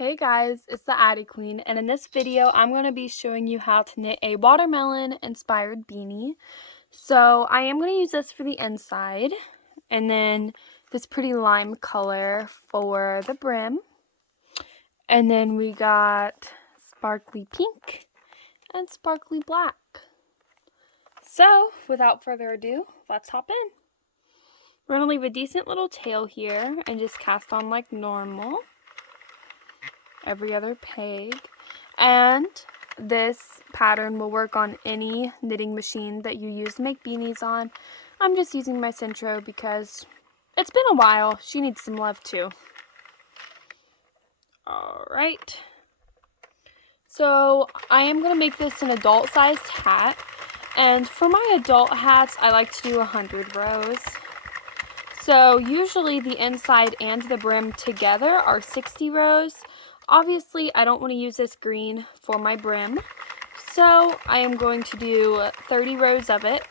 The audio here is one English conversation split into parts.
Hey guys, it's the Addi Queen, and in this video I'm going to be showing you how to knit a watermelon inspired beanie. So I am going to use this for the inside, and then this pretty lime color for the brim, and then we got sparkly pink and sparkly black. So without further ado, let's hop in. We're going to leave a decent little tail here and just cast on like normal. Every other peg, and this pattern will work on any knitting machine that you use to make beanies on. I'm just using my Centro because it's been a while. She needs some love too. Alright, so I am going to make this an adult sized hat, and for my adult hats I like to do 100 rows. So usually the inside and the brim together are 60 rows. Obviously, I don't want to use this green for my brim, so I am going to do 30 rows of it,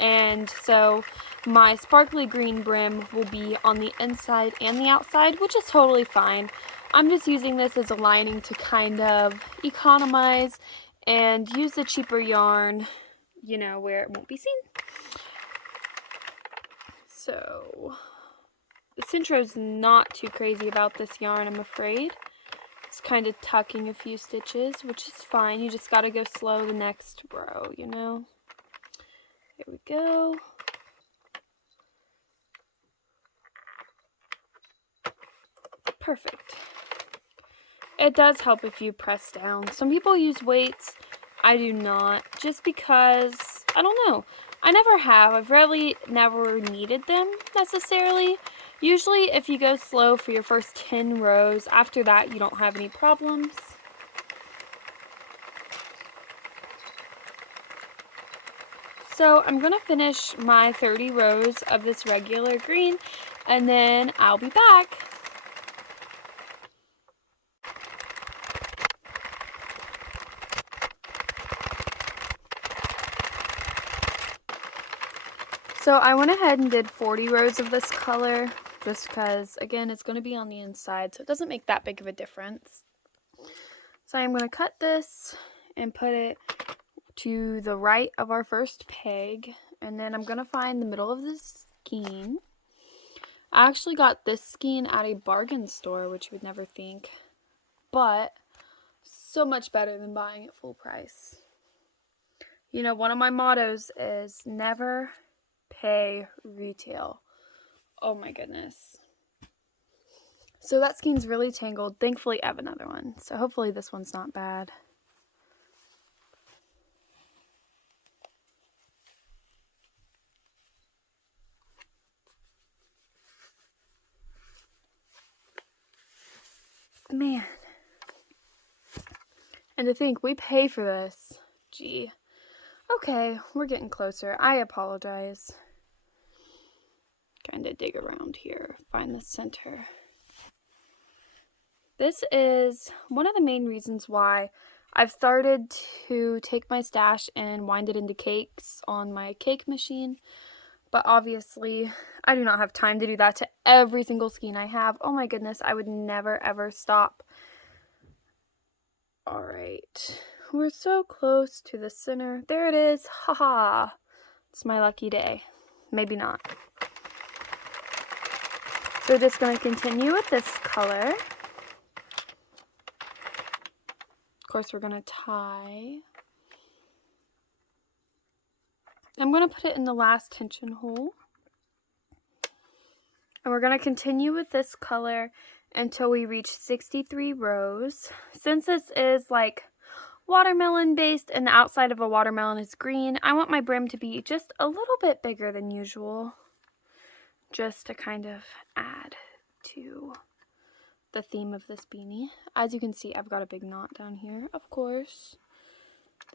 and so my sparkly green brim will be on the inside and the outside, which is totally fine. I'm just using this as a lining to kind of economize and use the cheaper yarn, you know, where it won't be seen. So the Centro's not too crazy about this yarn, I'm afraid. It's kind of tucking a few stitches, which is fine. You just got to go slow the next row, you know. Here we go. Perfect. It does help if you press down. Some people use weights. I do not, just because, I don't know. I never have. I've really never needed them necessarily. Usually if you go slow for your first 10 rows, after that you don't have any problems. So I'm going to finish my 30 rows of this regular green, and then I'll be back. So I went ahead and did 40 rows of this color, just because, again, it's going to be on the inside, so it doesn't make that big of a difference. So I'm going to cut this and put it to the right of our first peg, and then I'm going to find the middle of this skein. I actually got this skein at a bargain store, which you would never think, but so much better than buying it full price. You know, one of my mottos is never pay retail. Oh my goodness. So that skein's really tangled. Thankfully, I have another one, so hopefully this one's not bad. Man. And to think we pay for this. Gee. Okay, we're getting closer. I apologize. Kind of dig around here, find the center. This is one of the main reasons why I've started to take my stash and wind it into cakes on my cake machine. But obviously, I do not have time to do that to every single skein I have. Oh my goodness, I would never ever stop. Alright, we're so close to the center. There it is. Haha. It's my lucky day. Maybe not. So we're just going to continue with this color. Of course, we're going to tie. I'm going to put it in the last tension hole. And we're going to continue with this color until we reach 63 rows. Since this is like watermelon based and the outside of a watermelon is green, I want my brim to be just a little bit bigger than usual, just to kind of add to the theme of this beanie. As you can see, I've got a big knot down here, of course.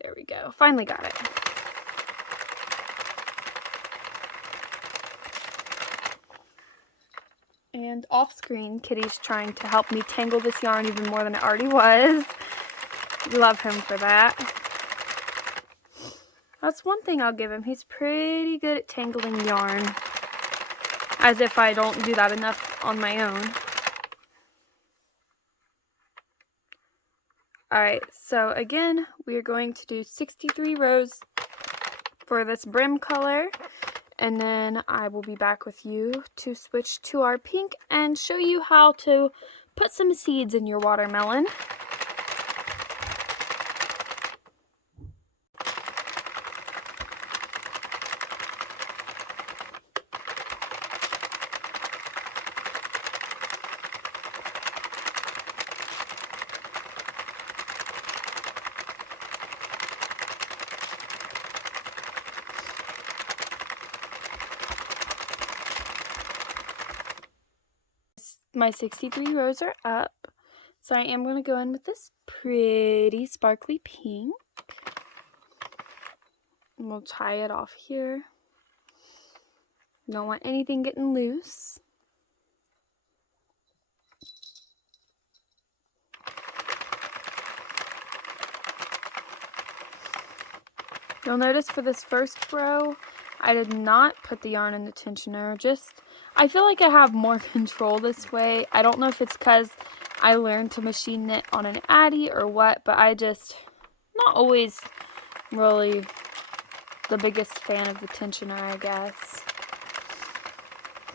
There we go. Finally got it. And off screen, Kitty's trying to help me tangle this yarn even more than it already was. Love him for that. That's one thing I'll give him. He's pretty good at tangling yarn. As if I don't do that enough on my own. Alright, so again, we are going to do 63 rows for this brim color, and then I will be back with you to switch to our pink and show you how to put some seeds in your watermelon. My 63 rows are up, so I am going to go in with this pretty sparkly pink, and we'll tie it off here. Don't want anything getting loose. You'll notice for this first row, I did not put the yarn in the tensioner. I feel like I have more control this way. I don't know if it's because I learned to machine knit on an Addi or what, but not always really the biggest fan of the tensioner, I guess.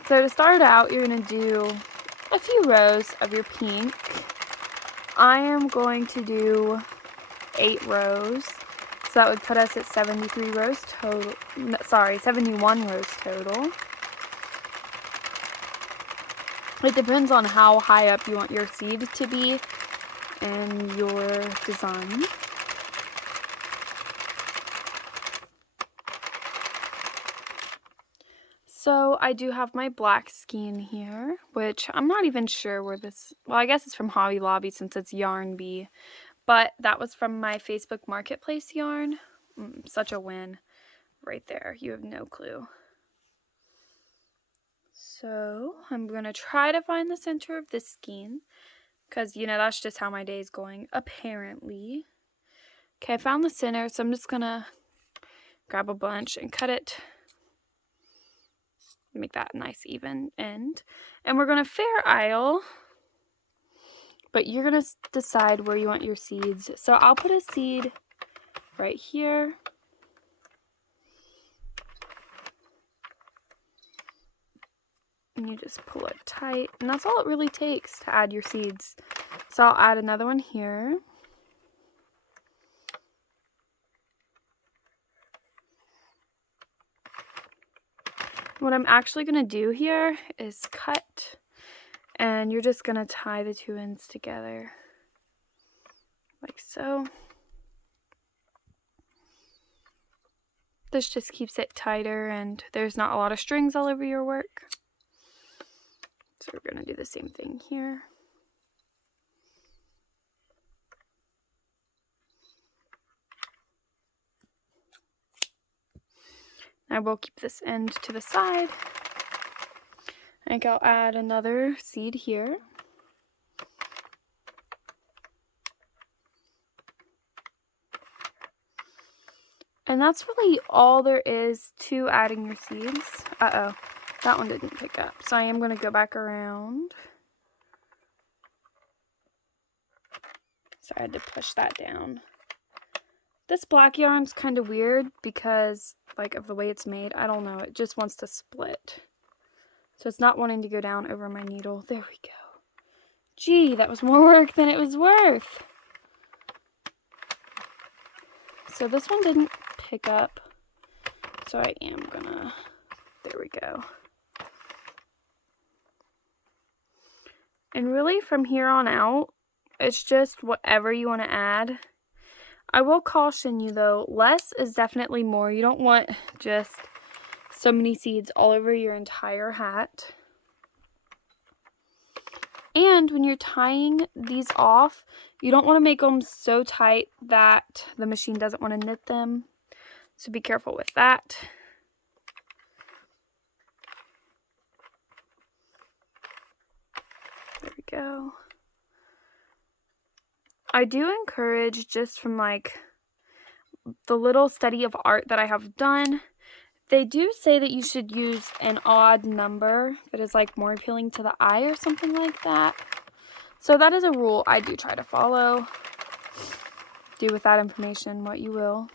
So to start out, you're going to do a few rows of your pink. I am going to do 8 rows. So that would put us at 73 rows total. Sorry, 71 rows total. It depends on how high up you want your seed to be in your design. So I do have my black skein here, which I'm not even sure where this, well, I guess it's from Hobby Lobby since it's Yarn Bee. But that was from my Facebook Marketplace yarn. Such a win right there. You have no clue. So I'm going to try to find the center of this skein because, you know, that's just how my day is going, apparently. Okay, I found the center, so I'm just going to grab a bunch and cut it. Make that a nice even end. And we're going to Fair Isle. But you're going to decide where you want your seeds. So I'll put a seed right here. And you just pull it tight. And that's all it really takes to add your seeds. So I'll add another one here. What I'm actually going to do here is cut. And you're just going to tie the 2 ends together. Like so. This just keeps it tighter and there's not a lot of strings all over your work. So we're going to do the same thing here. I will keep this end to the side. I think I'll add another seed here. And that's really all there is to adding your seeds. Uh-oh, that one didn't pick up. So I am going to go back around. So I had to push that down. This black yarn's kind of weird because, like, of the way it's made. I don't know, it just wants to split. So it's not wanting to go down over my needle. There we go. Gee, that was more work than it was worth. So this one didn't pick up. So I am gonna, there we go. And really from here on out, it's just whatever you want to add. I will caution you though, less is definitely more. You don't want just so many seeds all over your entire hat. And when you're tying these off, you don't want to make them so tight that the machine doesn't want to knit them. So be careful with that. There we go. I do encourage, just from like the little study of art that I have done, they do say that you should use an odd number that is like more appealing to the eye or something like that. So that is a rule I do try to follow. do with that information what you will.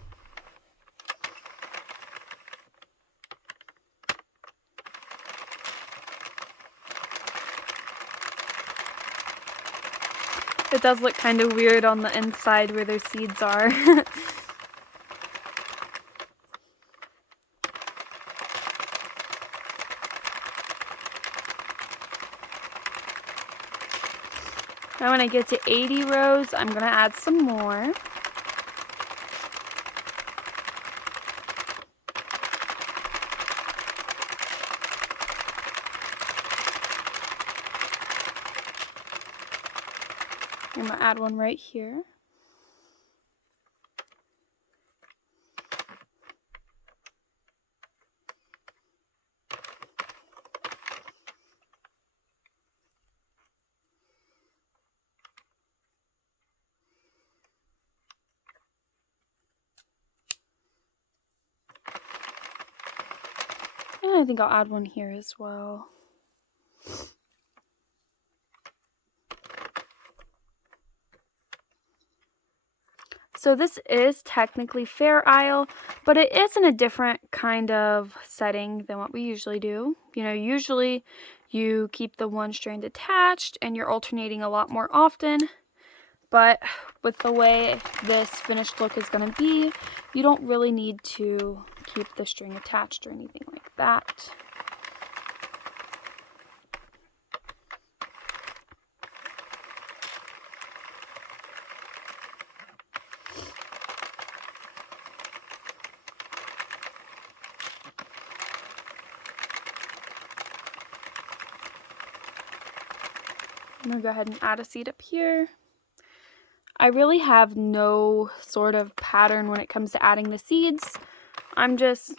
It does look kind of weird on the inside where their seeds are. Now when I get to 80 rows, I'm going to add some more. I'm going to add one right here. And I think I'll add one here as well. So this is technically Fair Isle, but it is in a different kind of setting than what we usually do. You know, usually you keep the one strand attached and you're alternating a lot more often. But with the way this finished look is going to be, you don't really need to keep the string attached or anything like that. I'm going to go ahead and add a seed up here. I really have no sort of pattern when it comes to adding the seeds. I'm just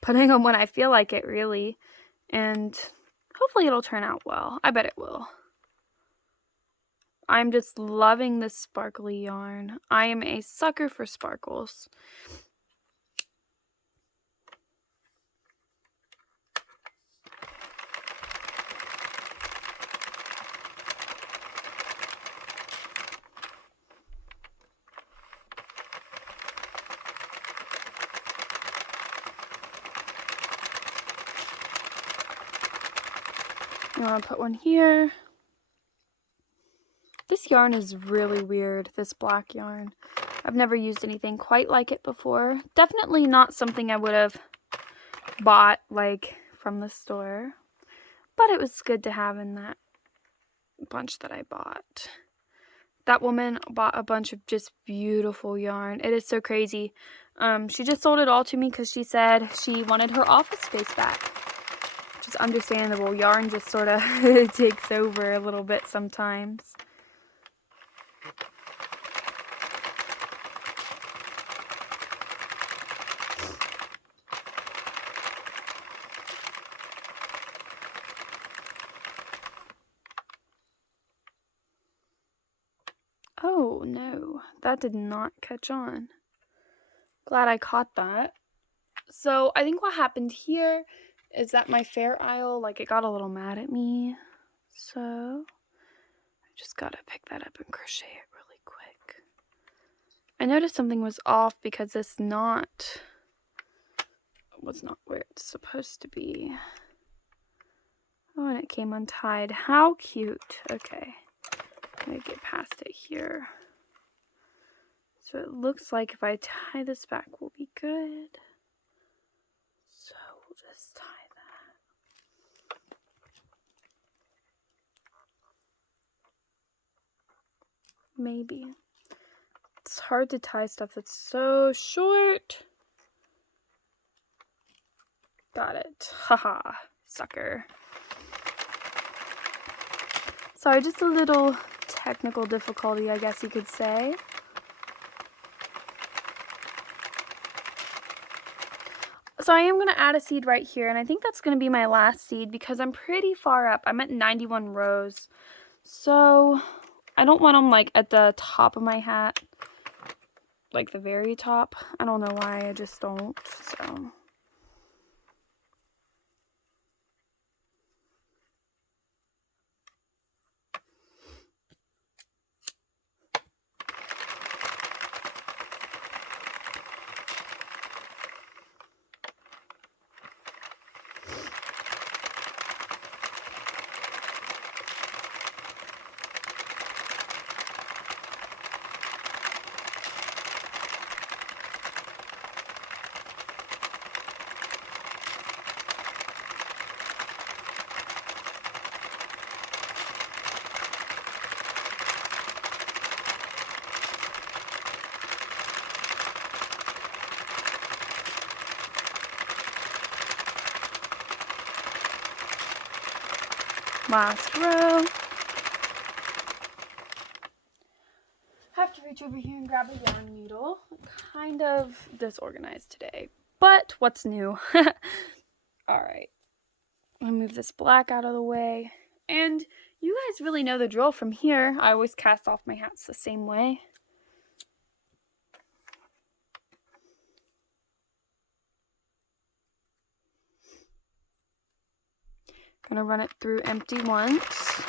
putting them when I feel like it, really. And hopefully it'll turn out well. I bet it will. I'm just loving this sparkly yarn. I am a sucker for sparkles. You want to put one here. This yarn is really weird, this black yarn. I've never used anything quite like it before. Definitely not something I would have bought like from the store, but it was good to have in that bunch that I bought. That woman bought a bunch of just beautiful yarn. It is so crazy. She just sold it all to me because she said she wanted her office space back. Which is understandable. Yarn just sort of takes over a little bit sometimes. Oh no, that did not catch on. Glad I caught that. So I think what happened here is that my Fair Isle, like, it got a little mad at me. So I just gotta pick that up and crochet it really quick. I noticed something was off because this knot was not where it's supposed to be. Oh, and it came untied. How cute. Okay. I'm gonna get past it here. So it looks like if I tie this back, we'll be good. So we'll just tie that. Maybe. It's hard to tie stuff that's so short. Got it. Haha, sucker. Sorry, just a little technical difficulty, I guess you could say. So I am going to add a seed right here, and I think that's going to be my last seed because I'm pretty far up. I'm at 91 rows. So I don't want them like at the top of my hat, like the very top. I don't know why, I just don't. So Last row. Have to reach over here and grab a yarn needle. Kind of disorganized today, but what's new? Alright, I'll move this black out of the way. And you guys really know the drill from here. I always cast off my hats the same way. Gonna run it through empty once.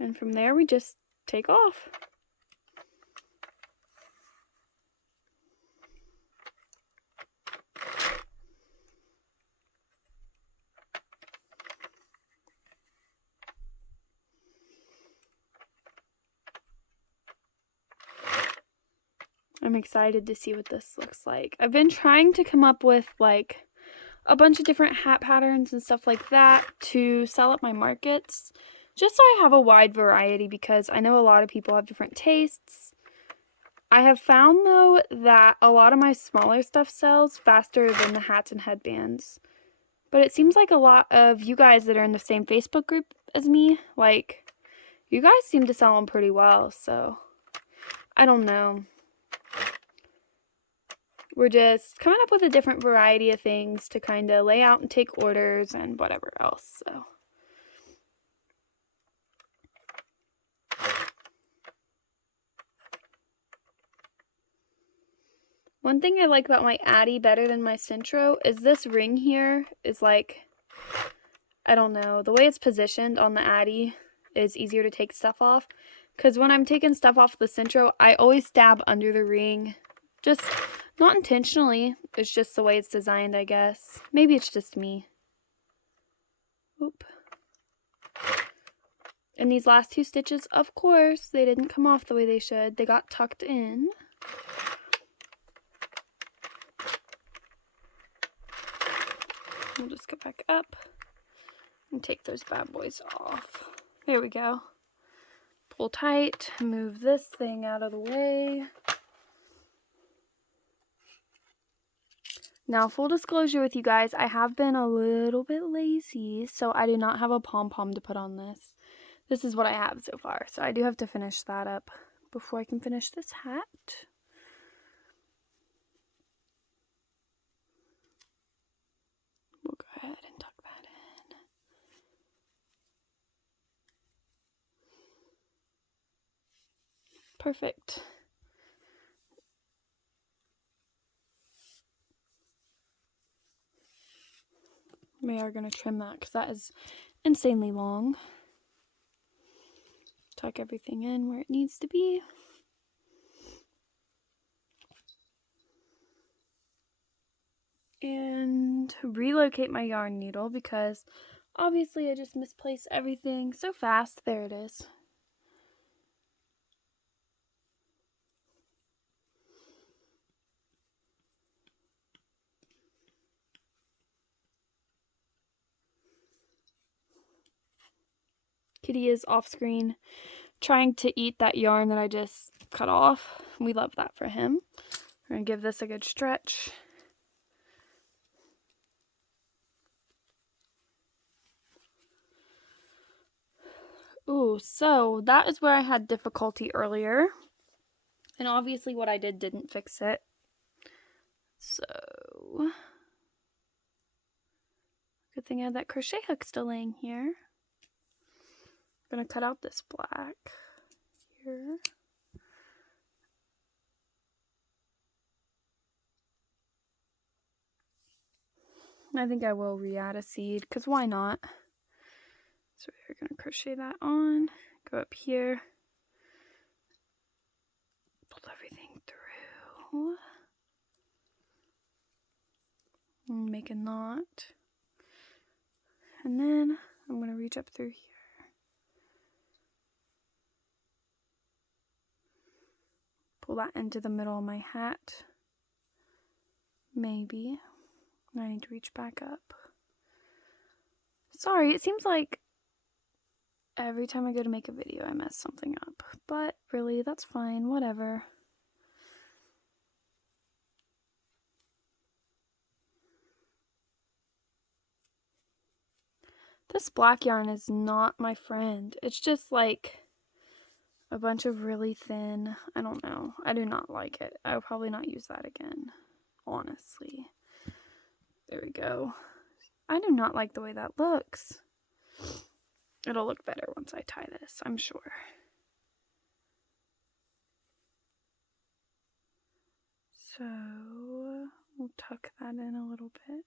And from there we just take off. I'm excited to see what this looks like. I've been trying to come up with like a bunch of different hat patterns and stuff like that to sell at my markets, just so I have a wide variety, because I know a lot of people have different tastes. I have found though that a lot of my smaller stuff sells faster than the hats and headbands, but it seems like a lot of you guys that are in the same Facebook group as me, like, you guys seem to sell them pretty well, so I don't know. We're just coming up with a different variety of things to kind of lay out and take orders and whatever else, so. One thing I like about my Addi better than my Centro is this ring here is like, I don't know, the way it's positioned on the Addi is easier to take stuff off. Because when I'm taking stuff off the Centro, I always stab under the ring. Just not intentionally. It's just the way it's designed, I guess. Maybe it's just me. Oop. And these last two stitches, of course, they didn't come off the way they should. They got tucked in. We'll just go back up and take those bad boys off. There we go. Pull tight, move this thing out of the way. Now, full disclosure with you guys, I have been a little bit lazy, so I do not have a pom-pom to put on this. This is what I have so far, so I do have to finish that up before I can finish this hat. We'll go ahead and tuck that in. Perfect. We are going to trim that because that is insanely long. Tuck everything in where it needs to be. And relocate my yarn needle because obviously I just misplaced everything so fast. There it is. Kitty is off screen trying to eat that yarn that I just cut off. We love that for him. We're going to give this a good stretch. Ooh, so that is where I had difficulty earlier. And obviously what I did didn't fix it. So, good thing I had that crochet hook still laying here. I'm going to cut out this black here. I think I will re-add a seed, because why not? So we're going to crochet that on, go up here, pull everything through, and make a knot. And then I'm going to reach up through here. Pull that into the middle of my hat. Maybe. I need to reach back up. Sorry, it seems like every time I go to make a video I mess something up. But really, that's fine, whatever. This black yarn is not my friend. It's just like a bunch of really thin, I don't know. I do not like it. I will probably not use that again, honestly. There we go. I do not like the way that looks. It'll look better once I tie this, I'm sure. So we'll tuck that in a little bit.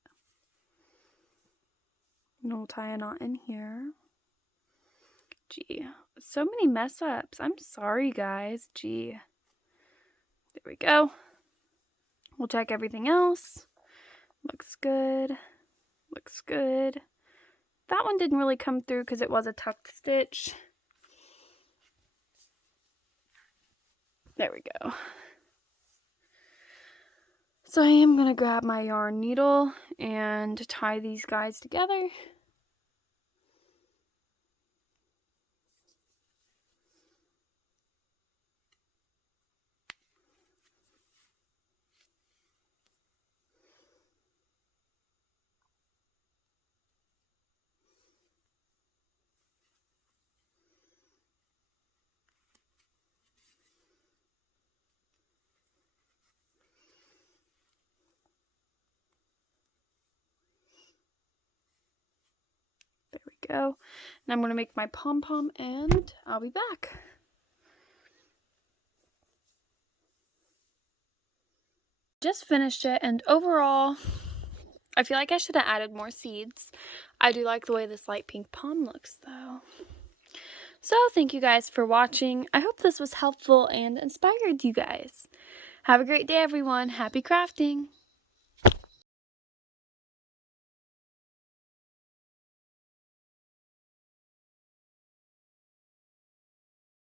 And we'll tie a knot in here. Gee, so many mess ups. I'm sorry, guys. Gee. There we go. We'll check everything else. Looks good. Looks good. That one didn't really come through because it was a tucked stitch. There we go. So I am going to grab my yarn needle and tie these guys together. There we go. And I'm going to make my pom-pom and I'll be back. Just finished it, and overall I feel like I should have added more seeds. I do like the way this light pink pom looks though. So thank you guys for watching. I hope this was helpful and inspired you guys. Have a great day everyone. Happy crafting!